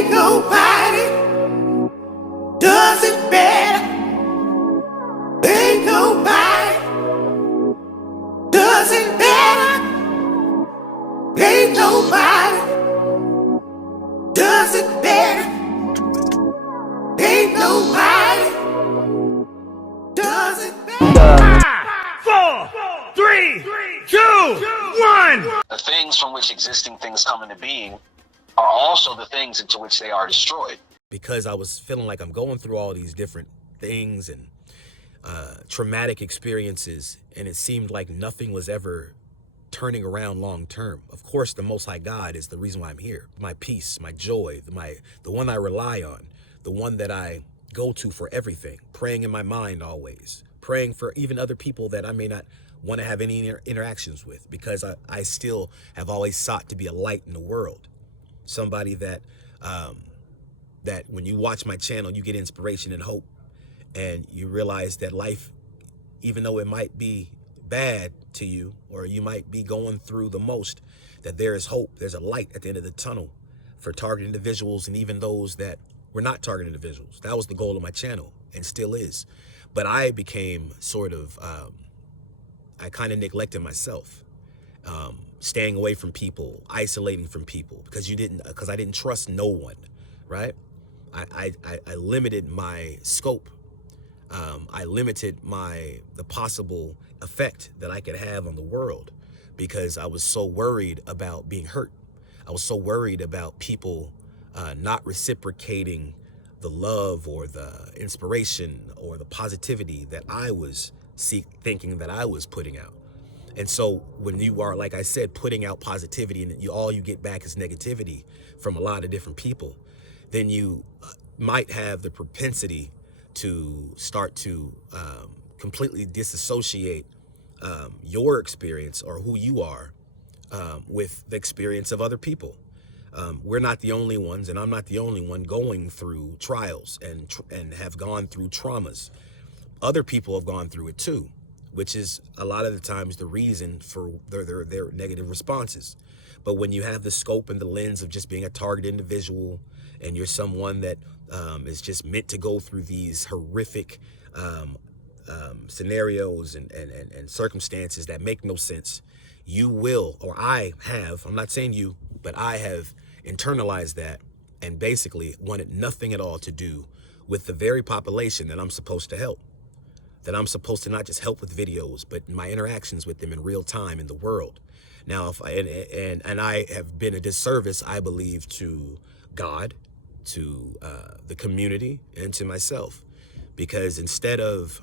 Ain't nobody does it better. Ain't nobody does it better. Ain't nobody does it better. Ain't nobody does it better. 5, 4, 3, 2, 1. The things from which existing things come into being are also the things into which they are destroyed. Because I was feeling like I'm going through all these different things and traumatic experiences, and it seemed like nothing was ever turning around long term. Of course, the Most High God is the reason why I'm here. My peace, my joy, the one I rely on, the one that I go to for everything, praying in my mind always, praying for even other people that I may not want to have any interactions with, because I still have always sought to be a light in the world. Somebody that that when you watch my channel, you get inspiration and hope, and you realize that life, even though it might be bad to you, or you might be going through the most, that there is hope. There's a light at the end of the tunnel for target individuals, and even those that were not target individuals. That was the goal of my channel, and still is. But I became sort of, I kind of neglected myself, staying away from people, isolating from people, because I didn't trust no one, right? I limited my scope. I limited the possible effect that I could have on the world, because I was so worried about being hurt. I was so worried about people not reciprocating the love or the inspiration or the positivity that I was thinking that I was putting out. And so when you are, like I said, putting out positivity, and all you get back is negativity from a lot of different people, then you might have the propensity to start to completely disassociate your experience or who you are with the experience of other people. We're not the only ones, and I'm not the only one going through trials and have gone through traumas. Other people have gone through it too, which is a lot of the times the reason for their negative responses. But when you have the scope and the lens of just being a target individual, and you're someone that is just meant to go through these horrific scenarios and circumstances that make no sense, you will, or I'm not saying you, but I have internalized that and basically wanted nothing at all to do with the very population that I'm supposed to help. That I'm supposed to not just help with videos, but my interactions with them in real time in the world. Now, and I have been a disservice, I believe, to God, to the community, and to myself, because instead of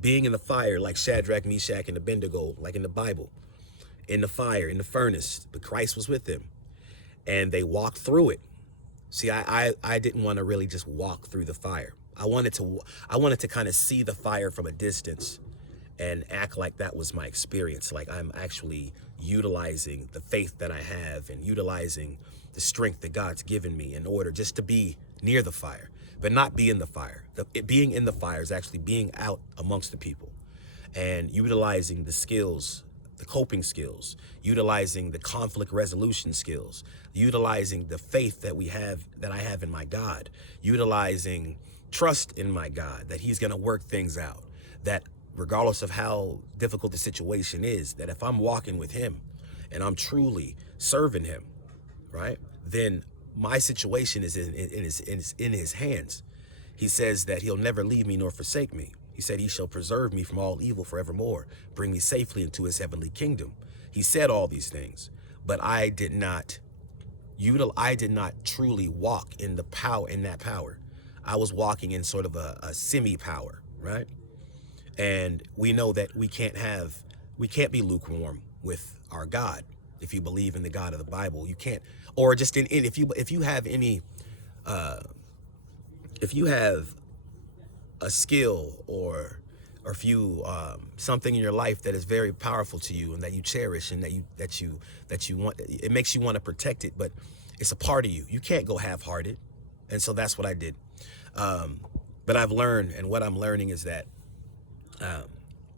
being in the fire like Shadrach, Meshach, and Abednego, like in the Bible, in the fire, in the furnace, but Christ was with them, and they walked through it. See, I didn't want to really just walk through the fire. I wanted to kind of see the fire from a distance and act like that was my experience, like I'm actually utilizing the faith that I have and utilizing the strength that God's given me in order just to be near the fire, but not be in the fire. Being in the fire is actually being out amongst the people and utilizing the skills, the coping skills, utilizing the conflict resolution skills, utilizing the faith that I have in my God, utilizing trust in my God, that he's going to work things out, that regardless of how difficult the situation is, that if I'm walking with him and I'm truly serving him, right, then my situation is in his hands. He says that he'll never leave me nor forsake me. He said he shall preserve me from all evil forevermore, bring me safely into his heavenly kingdom. He said all these things, but I did not truly walk in that power. I was walking in sort of a semi-power, right? And we know that we can't be lukewarm with our God. If you believe in the God of the Bible, you can't, or just if you have a skill or if you something in your life that is very powerful to you and that you cherish and that you want, it makes you want to protect it, but it's a part of you. You can't go half-hearted, and so that's what I did. But I've learned, and what I'm learning is that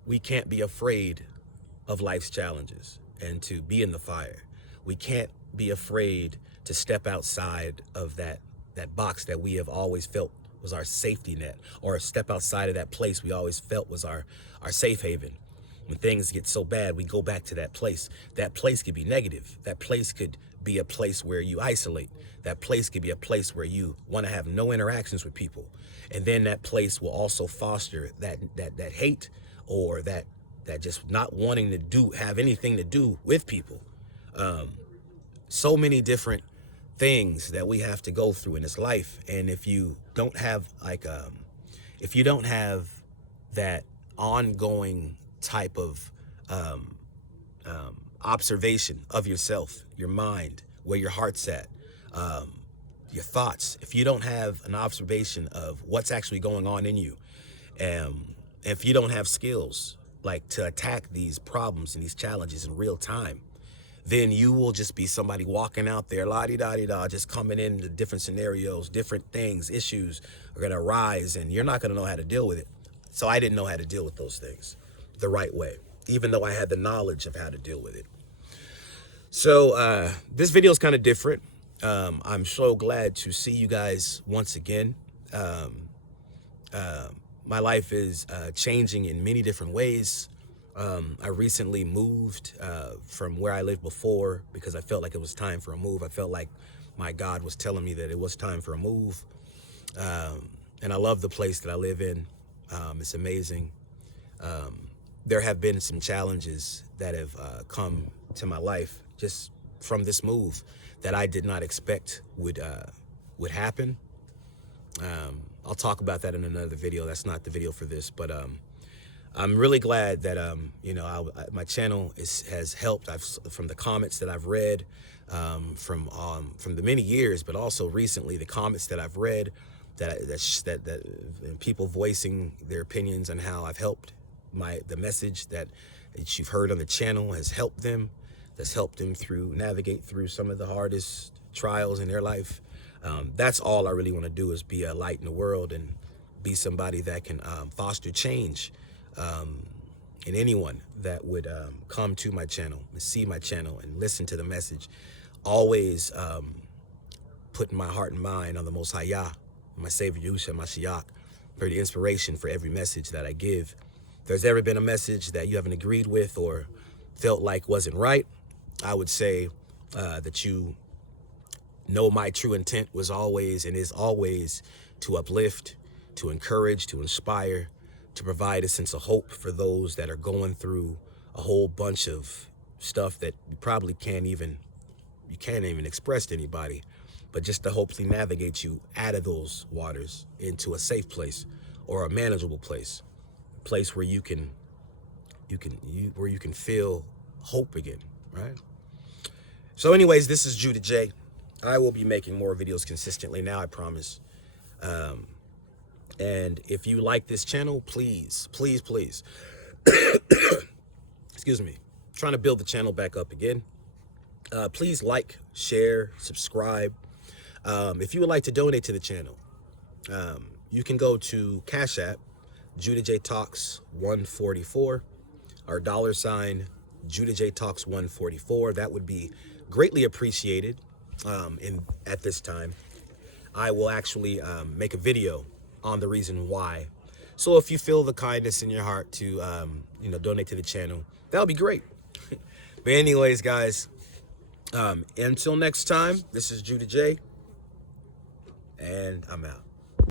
we can't be afraid of life's challenges and to be in the fire. We can't be afraid to step outside of that box that we have always felt was our safety net, or step outside of that place we always felt was our safe haven. When things get so bad, we go back to that place. That place could be negative. That place could be a place where you isolate. That place could be a place where you want to have no interactions with people. And then that place will also foster that hate, or that just not wanting to have anything to do with people. So many different things that we have to go through in this life. And if you don't have if you don't have that ongoing type of observation of yourself, your mind, where your heart's at, your thoughts, if you don't have an observation of what's actually going on in you, if you don't have skills like to attack these problems and these challenges in real time, then you will just be somebody walking out there, la-di-da-di-da, just coming into different scenarios, different things, issues are gonna arise, and you're not gonna know how to deal with it. So I didn't know how to deal with those things the right way, even though I had the knowledge of how to deal with it. So this video is kind of different. I'm so glad to see you guys once again. My life is changing in many different ways. I recently moved from where I lived before because I felt like it was time for a move. I felt like my God was telling me that it was time for a move. And I love the place that I live in. It's amazing. There have been some challenges that have come to my life just from this move that I did not expect would happen. I'll talk about that in another video. That's not the video for this, but I'm really glad that my channel has helped. From the comments that I've read, from the many years, but also recently the comments that I've read, that people voicing their opinions on how I've helped. The message that you've heard on the channel has helped them. That's helped them navigate through some of the hardest trials in their life. That's all I really want to do, is be a light in the world and be somebody that can foster change in anyone that would come to my channel and see my channel and listen to the message. Always putting my heart and mind on the Most High Yah, my Savior Yahusha Mashiach, for the inspiration for every message that I give. If there's ever been a message that you haven't agreed with or felt like wasn't right, I would say that you know my true intent was always and is always to uplift, to encourage, to inspire, to provide a sense of hope for those that are going through a whole bunch of stuff that you probably can't even express to anybody, but just to hopefully navigate you out of those waters into a safe place or a manageable place, a place where you can feel hope again, right? So anyways, this is Judah J. I will be making more videos consistently now, I promise. And if you like this channel, please, please, please, excuse me, trying to build the channel back up again. Please like, share, subscribe. If you would like to donate to the channel, you can go to Cash App, Judah J Talks 144, or $ Judah J Talks 144. That would be greatly appreciated. At this time, I will actually make a video on the reason why. So if you feel the kindness in your heart to donate to the channel, that'll be great. But anyways, guys, until next time, this is Judah J, and I'm out.